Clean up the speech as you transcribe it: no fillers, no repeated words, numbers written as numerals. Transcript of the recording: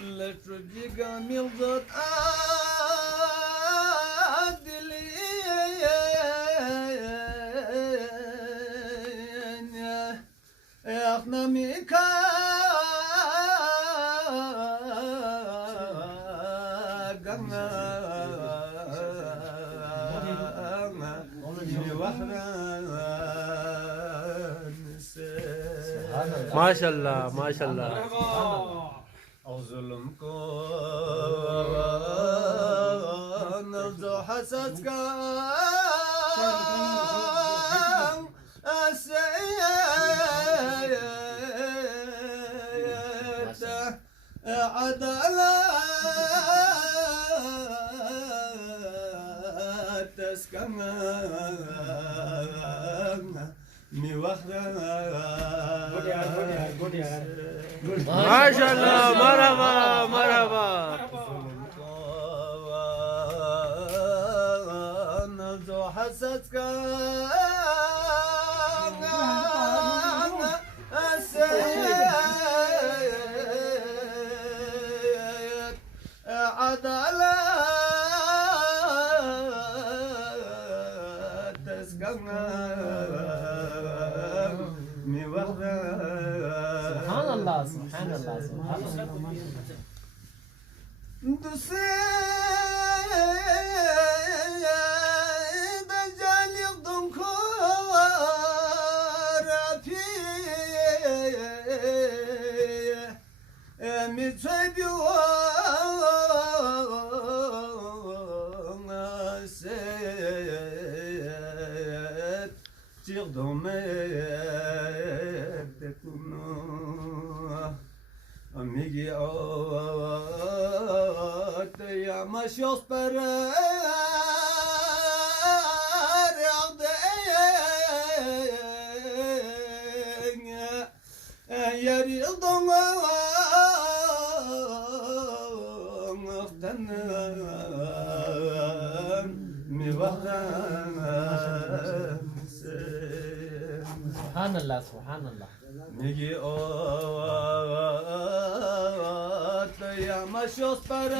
لترجيك ملضت عدلي يا أخنامي माशाल्लाह माशाल्लाह ظلمكم نرجو حسدك السيئة عدالة تسكن ما شاء الله مرحبا مرحبا نرجو حسدك السيئة عدالة تسكن سبحان الله سبحان الله سبحان الله Amici ya maşos per yeri سبحان الله سبحان الله Negi ya maşos per